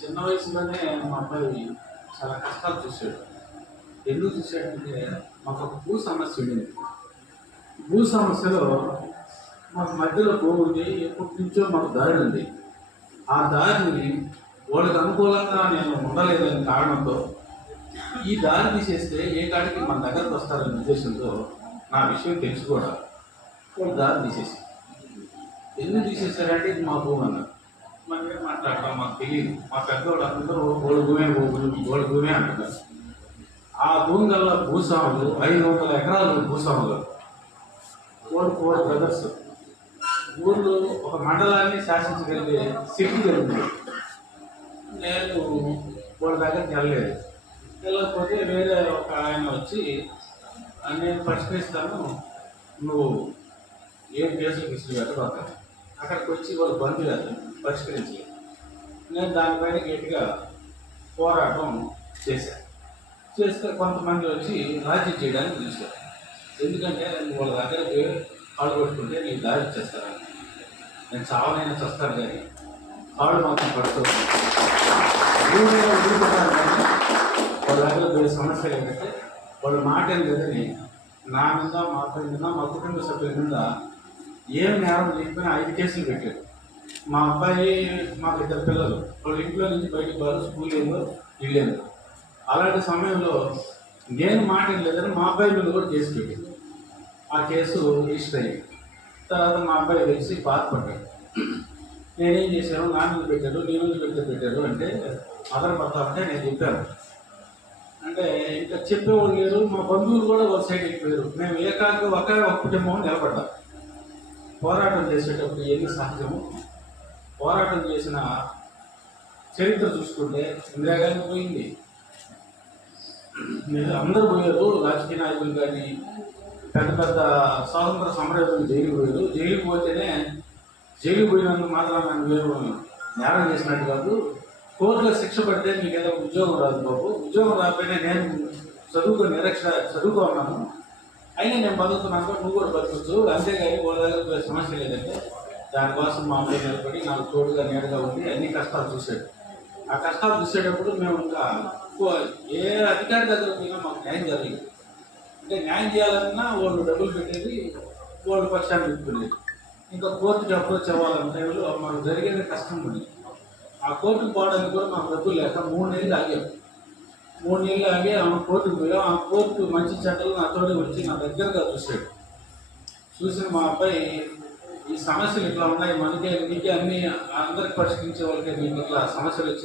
చిన్న వయసులోనే మా అబ్బాయి చాలా కష్టాలు చూసాడు. ఎందుకు చూసాడంటే మాకు ఒక భూ సమస్య ఉండింది. భూ సమస్యలో మాకు మధ్యలో పోగుంది, ఎప్పటి నుంచో మాకు దారి ఉంది. ఆ దారిని వాళ్ళకి అనుకూలంగా నేను ఉండలేదనే కారణంతో ఈ దారి తీసేస్తే ఏ కాడికి మన దగ్గరకు వస్తారనే ఉద్దేశంతో నా విషయం తెలిసి కూడా వాళ్ళు దారి తీసేసి ఎందుకు తీసేసారంటే ఇది మా భూమి అన్నారు. మనమే మాట్లాడటం మాకు తెలియదు. మా పెద్దవాళ్ళు అందరూ వాళ్ళ భూమే అంటున్నారు. ఆ భూమి గల భూస్వాములు 500 ఎకరాలు భూస్వాములు, వాళ్ళు 4 బ్రదర్స్. ఊళ్ళో ఒక మండలాన్ని శాసించగలిగే శక్తి జరుగుతుంది. నేను వాళ్ళ దగ్గరికి వెళ్ళలేదు. వెళ్ళకపోతే వేరే ఒక ఆయన వచ్చి నేను పరిష్కరిస్తాను, నువ్వు ఏం కేసులు విసిరిగారు అక్కడ అక్కడికి వచ్చి వాళ్ళు బంధువులు పరిష్కరించలేదు. నేను దానిపైన గట్టిగా పోరాటం చేస్తే కొంతమంది వచ్చి రాజీ చేయడానికి చూశారు. ఎందుకంటే వాళ్ళ దగ్గరికి కాళ్ళు పట్టుకుంటే నీకు దారి ఇచ్చేస్తారని. నేను చావనైనా చస్తాను కానీ కాళ్ళు మాత్రం పడుతుంది. వదిలిపెట్టాను కానీ వాళ్ళ దగ్గర వేరే సమస్యలు ఏంటంటే వాళ్ళ మాట ఏం లేదని నా మీద, మా అబ్బాయి మీద, మా కుటుంబ సభ్యుల మీద ఏం నేరం లేకపోయినా 5 కేసులు పెట్టారు. మా అబ్బాయి, మాకు 2 పిల్లలు, వాళ్ళు ఇంట్లో నుంచి బయటకు పోయారు, స్కూల్ ఏందో ఇల్లేందో. అలాంటి సమయంలో నేను మాట లేదని మా అబ్బాయి మీద కూడా కేసు పెట్టింది. ఆ కేసు రిజిస్టర్ అయ్యింది. తర్వాత మా అబ్బాయి తెలిసి బాధపడ్డాడు. నేనేం చేశాను, నా మీద పెట్టారు, నీ మీద పెట్టారు అంటే అదనపడతా అంటే నేను చెప్పాను. అంటే ఇంకా చెప్పేవాళ్ళు లేరు. మా బంధువులు కూడా ఒక సైడ్ అయిపోయారు. మేము ఒక కుటుంబం నిలబడ్డాం. పోరాటం చేసేటప్పుడు ఎన్ని సహజము. పోరాటం చేసిన చరిత్ర చూసుకుంటే ఇందిరాగాంధీ పోయింది, అందరూ పోయారు. రాజకీయ నాయకులు కానీ పెద్ద పెద్ద స్వాతంత్ర సమరయోధులు జైలుకి పోయారు. జైలుకి పోతేనే జైలుకి పోయినందుకు మాత్రం మీరు నేరం చేసినట్టు కాదు. కోర్టులో శిక్ష పడితే మీకు ఏదో ఉద్యోగం రాదు బాబు. ఉద్యోగం రాకపోయినా నేను చదువుకున్నాను, అయినా నేను బతుకుతున్నాను, నువ్వు కూడా బతుకొచ్చు. అంతేగాని వాళ్ళ దగ్గర సమస్య లేదంటే దానికోసం మా అమ్మాయి నిలబడి నాకు తోడుగా నేడుగా ఉండి అన్ని కష్టాలు చూసాడు. ఆ కష్టాలు చూసేటప్పుడు మేము ఇంకా ఏ అధికారి దగ్గర పోయినా మాకు న్యాయం జరిగింది. అంటే న్యాయం చేయాలన్నా వాళ్ళు డబ్బులు పెట్టేది, వాళ్ళు పక్షాన్ని పెట్టుకునేది. ఇంకా కోర్టుకి అప్రోచ్ అవ్వాలన్న టైంలో మాకు జరిగేది కష్టం ఉంది. ఆ కోర్టుకు పోవడానికి కూడా మాకు డబ్బులు లేక 3 నెలలు ఆగాం. 3 నెలలు ఆగి ఆమె కోర్టుకు పోయాం. ఆ కోర్టు మంచి చెడ్డలు నాతోనే వచ్చి నా దగ్గరగా చూశాడు. చూసిన మా అబ్బాయి ఈ సమస్యలు ఇట్లా ఉన్నాయి, మనకే నీకే అన్ని అందరికి పరిష్కరించే వాళ్ళకే మీకు ఇట్లా సమస్యలు వచ్చి